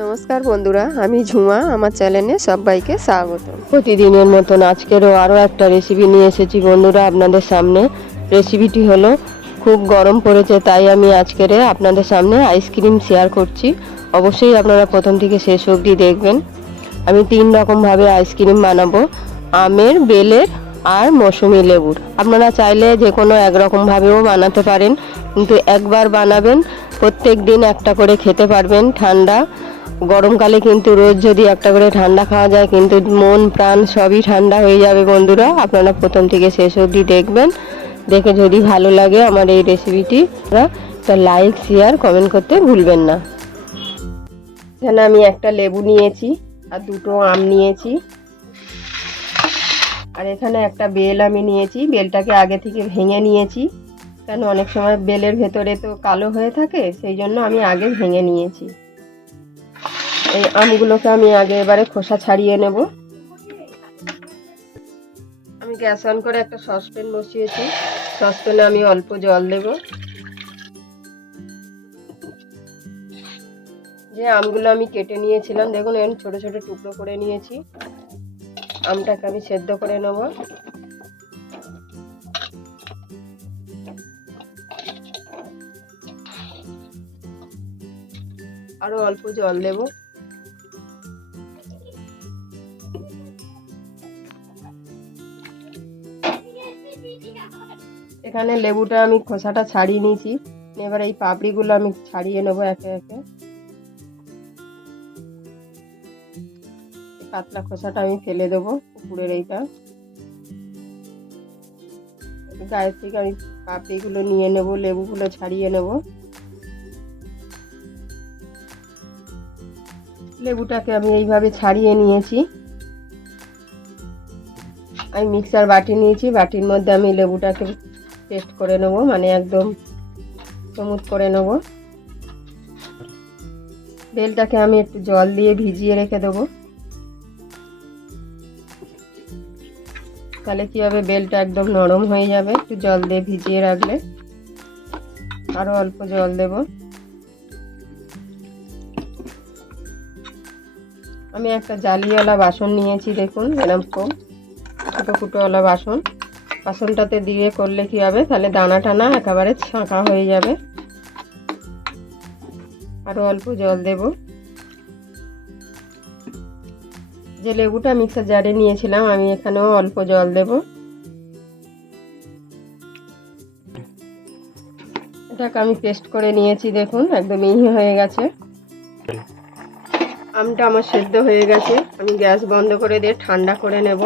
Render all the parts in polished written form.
নমস্কার বন্ধুরা, আমি ঝুমা। আমার চ্যানেলে সবাইকে স্বাগত। প্রতিদিনের মতন আজকেরও আরও একটা রেসিপি নিয়ে এসেছি বন্ধুরা আপনাদের সামনে। রেসিপিটি হলো, খুব গরম পড়েছে তাই আমি আজকের আপনাদের সামনে আইসক্রিম শেয়ার করছি। অবশ্যই আপনারা প্রথম থেকে শেষ অবধি দেখবেন। আমি 3 রকমভাবে আইসক্রিম বানাবো, আমের, বেলের আর মৌসুমি লেবুর। আপনারা চাইলে যে কোনো একরকমভাবেও বানাতে পারেন, কিন্তু একবার বানাবেন, প্রত্যেক দিন একটা করে খেতে পারবেন। ঠান্ডা গরমকালে কিন্তু রোজ যদি একটা করে ঠান্ডা খাওয়া যায় কিন্তু মন প্রাণ সবই ঠান্ডা হয়ে যাবে বন্ধুরা। আপনারা প্রথম থেকে শেষ অবধি দেখবেন। দেখে যদি ভালো লাগে আমার এই রেসিপিটি, একটা লাইক, শেয়ার, কমেন্ট করতে ভুলবেন না। এখানে আমি একটা লেবু নিয়েছি আর 2টো আম নিয়েছি, আর এখানে একটা বেল আমি নিয়েছি। বেলটাকে আগে থেকে ভেঙে নিয়েছি, কেন অনেক সময় বেলের ভেতরে তো কালো হয়ে থাকে, সেই জন্য আমি আগে ভেঙে নিয়েছি। এই আমগুলোকে আমি আগে এবারে খোসা ছাড়িয়ে নেব। আমি গ্যাস অন করে একটা সসপ্যান বসিয়েছি। সসপ্যানে আমি অল্প জল দেব। যে আমগুলো আমি কেটে নিয়েছিলাম, দেখুন এরকম ছোট ছোট টুকরো করে নিয়েছি। আমটাকে আমি সেদ্ধ করে নেব। আরো অল্প জল দেব। এখানে লেবুটা আমি খোসাটা ছাড়িয়ে নিয়েছি। এবার এই পাপড়িগুলো আমি ছাড়িয়ে নেব একে একে। পাতলা খোসাটা আমি ফেলে দেবো, উপরের এইটা। গায়ের থেকে আমি পাপড়িগুলো নিয়ে নেব, লেবুগুলো ছাড়িয়ে নেব। লেবুটাকে আমি এইভাবে ছাড়িয়ে নিয়েছি। আমি মিক্সার বাটি নিয়েছি, বাটির মধ্যে আমি লেবুটাকে পেস্ট করে নেব, মানে একদম স্মুথ করে নেব। বেলটাকে আমি একটু জল দিয়ে ভিজিয়ে রেখে দেবো, তাহলে কি হবে, বেলটা একদম নরম হয়ে যাবে একটু জল দিয়ে ভিজিয়ে রাখলে। আরো অল্প জল দেব। আমি একটা জালিওয়ালা বাসন নিয়েছি, দেখুন এরকম ফুটো ফুটোওয়ালা বাসন। বাসনটাতে দিয়ে করলে কি হবে, তাহলে দানা টানা একেবারে ছাঁকা হয়ে যাবে। আরো অল্প জল দেব। যে লেবুটা মিক্সার জারে নিয়েছিলাম, আমি এখানেও অল্প জল দেব। এটাকে আমি পেস্ট করে নিয়েছি, দেখুন একদম মিহি হয়ে গেছে। আমটা আমার সেদ্ধ হয়ে গেছে, আমি গ্যাস বন্ধ করে দিয়ে ঠান্ডা করে নেব।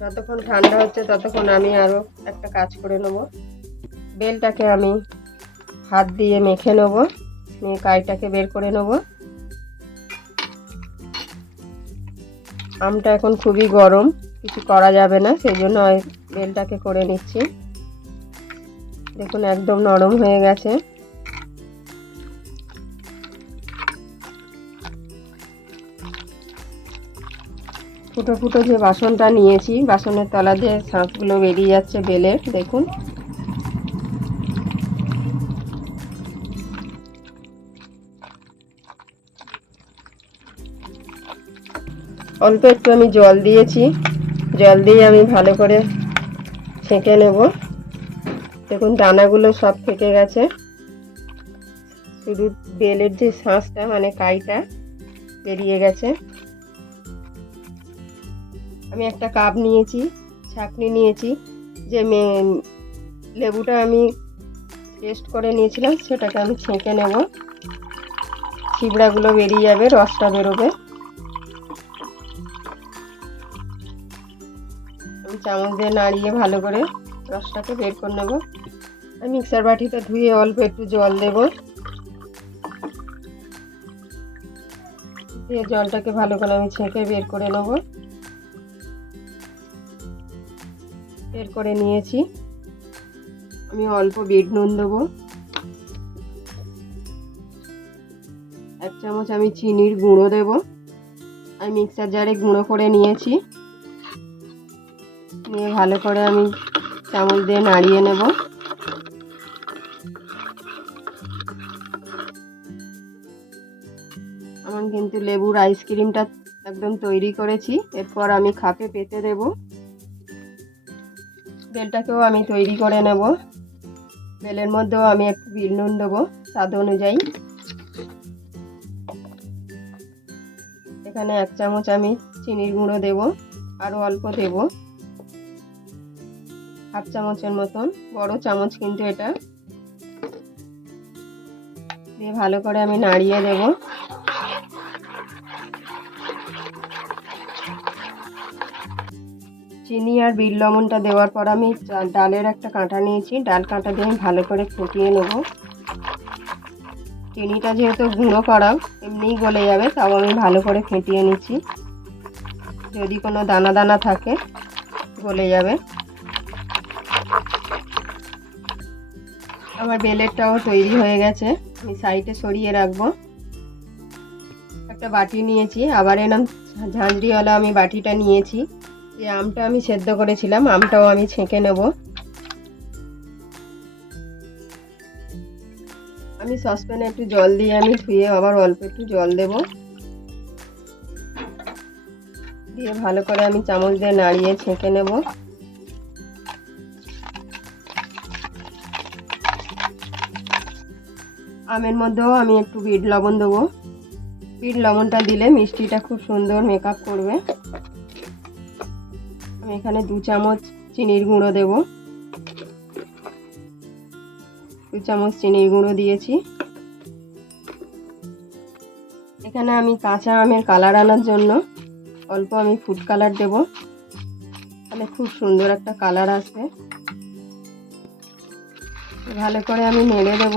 যতক্ষণ ঠান্ডা হচ্ছে ততক্ষণ আমি আরো একটা কাজ করে নেব। বেলটাকে আমি হাত দিয়ে মেখে নেব, নিয়ে কাইটাকে বের করে নেব। আমটা এখন খুবই গরম, কিছু করা যাবে না, সেই জন্য বেলটাকে করে নিচ্ছি। দেখুন একদম নরম হয়ে গেছে। ফুটো ফুটো যে বাসনটা নিয়েছি, বাসনের তলা দিয়ে শাঁসগুলো বেরিয়ে যাচ্ছে বেলের, দেখুন। অল্প একটু আমি জল দিয়েছি, জল দিয়ে আমি ভালো করে ছেঁকে নেব। দেখুন দানাগুলো সব থেকে গেছে, শুধু বেলের যে শাঁসটা মানে কাইটা বেরিয়ে গেছে। আমি একটা কাপ নিয়েছি, ছাঁকনি নিয়েছি। যে লেবুটা আমি পেস্ট করে নিয়েছিলাম সেটাকে আমি ছেঁকে নেব। ছিবড়াগুলো বেরিয়ে যাবে, রসটা বেরোবে। আমি চামচ দিয়ে নাড়িয়ে ভালো করে রসটাকে বের করে নেব। আমি মিক্সার বাটিটা ধুয়ে অল্প একটু জল দেব, দিয়ে জলটাকে ভালো করে আমি ছেঁকে বের করে নেব। বের করে নিয়েছি। আমি অল্প বিট নুন দেবো, 1 চামচ আমি চিনির গুঁড়ো দেব। আমি মিক্সার জারে গুঁড়ো করে নিয়েছি, নিয়ে ভালো করে আমি চামচ দিয়ে নাড়িয়ে নেব। আমার কিন্তু লেবুর আইসক্রিমটা একদম তৈরি করেছি। এরপর আমি খাপে পেতে দেব। বেলটাকেও আমি তৈরি করে নেব। বেলের মধ্যেও আমি একটু বিট নুন দেবো স্বাদ অনুযায়ী। এখানে 1 চামচ আমি চিনির গুঁড়ো দেব, আরও অল্প দেব, 1/2 চামচের মতন, বড় চামচ কিন্তু এটা। দিয়ে ভালো করে আমি নাড়িয়ে দেব। চিনি আর বিট লবণটা দেওয়ার পর আমি ডালের একটা কাঁটা নিয়েছি, ডাল কাঁটা দিয়ে আমি ভালো করে ফুটিয়ে নেব। চিনিটা যেহেতু গুঁড়ো করা এমনিই গলে যাবে, তাও আমি ভালো করে ফেটিয়ে নিচ্ছি। যদি কোনো দানা দানা থাকে গলে যাবে। আমার বেলেরটাও তৈরি হয়ে গেছে, আমি সাইডে সরিয়ে রাখবো। একটা বাটি নিয়েছি, আবার এরকম ঝাঁঝরিওয়ালা আমি বাটিটা নিয়েছি। যে আমটা আমি সেদ্ধ করেছিলাম আমটাও আমি ছেঁকে নেব। আমি সসপ্যানে একটু জল দিয়ে আমি ধুয়ে আবার অল্প একটু জল দেব। দিয়ে ভালো করে আমি চামচ দিয়ে নাড়িয়ে ছেঁকে নেব। আমের মধ্যেও আমি একটু বিট লবণ দেবো। বিট লবণটা দিলে মিষ্টিটা খুব সুন্দর মেকআপ করবে। আমি এখানে 2 চামচ চিনির গুঁড়ো দেব। 2 চামচ চিনির গুঁড়ো দিয়েছি। এখানে আমি কাঁচা আমের কালার আনার জন্য অল্প আমি ফুড কালার দেব, তাহলে খুব সুন্দর একটা কালার আসবে। ভালো করে আমি নেড়ে দেব।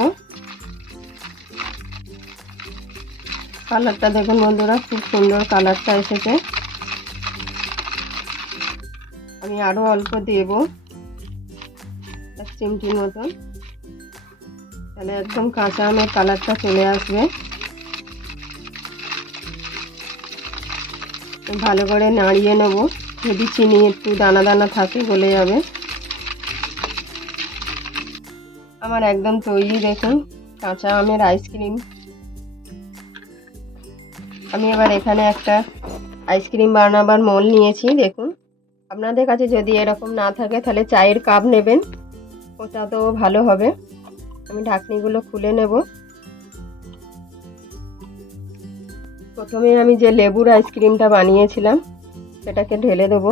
কালারটা দেখুন বন্ধুরা, খুব সুন্দর কালারটা এসেছে। আমি আরও অল্প দেব, 1 চিমটির মতন, তাহলে একদম কাঁচা আমের কালারটা চলে আসবে। ভালো করে নাড়িয়ে নেব। যদি চিনি একটু দানা দানা থাকে গলে যাবে। আমার একদম তৈরি দেখুন কাঁচা আমের আইসক্রিম। আমি এবার এখানে একটা আইসক্রিম বানাবার মোল নিয়েছি। দেখুন, আপনাদের কাছে যদি এরকম না থাকে তাহলে চায়ের কাপ নেবেন, ওটা তো ভালো হবে। আমি ঢাকনিগুলো খুলে নেব। প্রথমে আমি যে লেবুর আইসক্রিমটা বানিয়েছিলাম সেটাকে ঢেলে দেবো।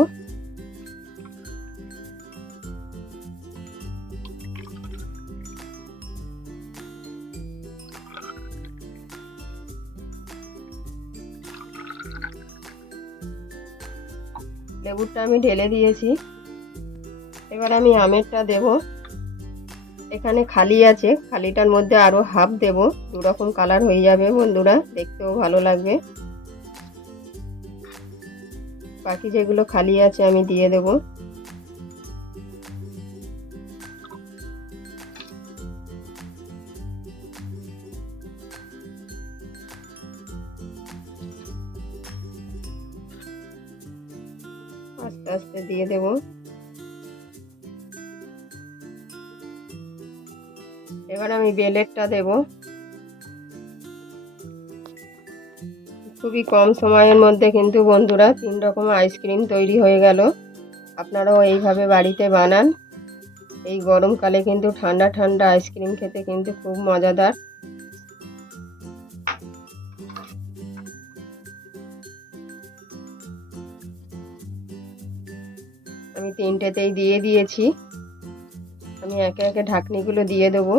লেবুরটা আমি ঢেলে দিয়েছি। এবার আমি আমেরটা দেব। এখানে খালি আছে, খালিটার মধ্যে আরও হাফ দেব। 2 রকম কালার হয়ে যাবে বন্ধুরা, দেখতেও ভালো লাগবে। বাকি যেগুলো খালি আছে আমি দিয়ে দেব। আস্তে আস্তে দিয়ে দেব। এবার আমি বেলেরটা দেব। খুবই কম সময়ের মধ্যে কিন্তু বন্ধুরা 3 রকম আইসক্রিম তৈরি হয়ে গেল। আপনারাও এইভাবে বাড়িতে বানান। এই গরমকালে কিন্তু ঠান্ডা ঠান্ডা আইসক্রিম খেতে কিন্তু খুব মজাদার। আমি 3টেতেই দিয়ে দিয়েছি। আমি একে একে ঢাকনিগুলো দিয়ে দেবো।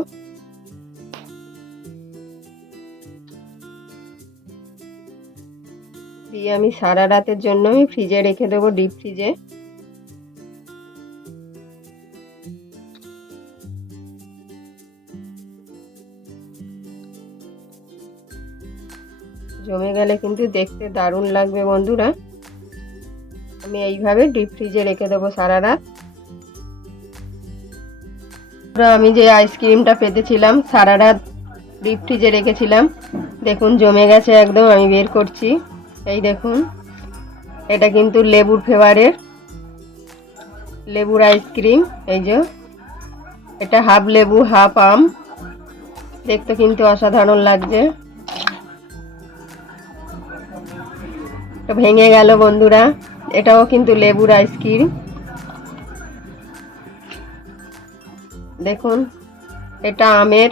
দিয়ে আমি সারা রাতের জন্য আমি ফ্রিজে রেখে দেবো, ডিপ ফ্রিজে। জমে গেলে কিন্তু দেখতে দারুণ লাগবে বন্ধুরা। আমি এইভাবে ডিপ ফ্রিজে রেখে দেবো সারা রাত। আমি যে আইসক্রিমটা পেতেছিলাম সারা রাত ডিপ ফ্রিজে রেখেছিলাম, দেখুন জমে গেছে একদম। আমি বের করছি, এই দেখুন, এটা কিন্তু লেবুর ফ্লেভারের লেবুর আইসক্রিম। এই যে এটা হাফ লেবু হাফ আম, দেখতে কিন্তু অসাধারণ লাগছে। তো ভেঙে গেল বন্ধুরা, এটাও কিন্তু লেবুর আইসক্রিম। দেখুন, এটা আমের,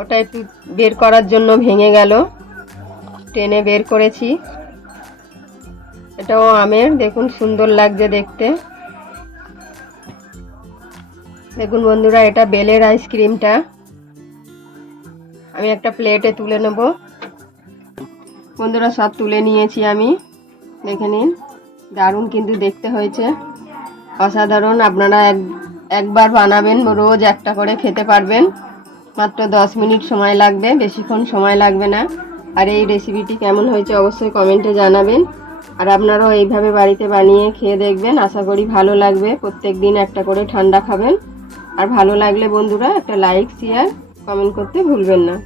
ওটা একটু বের করার জন্য ভেঙে গেল, টেনে বের করেছি। এটাও আমের, দেখুন সুন্দর লাগছে দেখতে। দেখুন বন্ধুরা, এটা বেলের আইসক্রিমটা আমি একটা প্লেটে তুলে নেব। বন্ধুরা, সব তুলে নিয়েছি আমি, দেখে নিন। দারুণ কিন্তু দেখতে হয়েছে, অসাধারণ। আপনারা একবার বানাবেন, রোজ একটা করে খেতে পারবেন। মাত্র 10 মিনিট সময় লাগবে, বেশিক্ষণ সময় লাগবে না। আর এই রেসিপিটি কেমন হয়েছে অবশ্যই কমেন্টে জানাবেন। আর আপনারাও এইভাবে বাড়িতে বানিয়ে খেয়ে দেখবেন, আশা করি ভালো লাগবে। প্রত্যেক দিন একটা করে ঠান্ডা খাবেন। আর ভালো লাগলে বন্ধুরা একটা লাইক, শেয়ার, কমেন্ট করতে ভুলবেন না।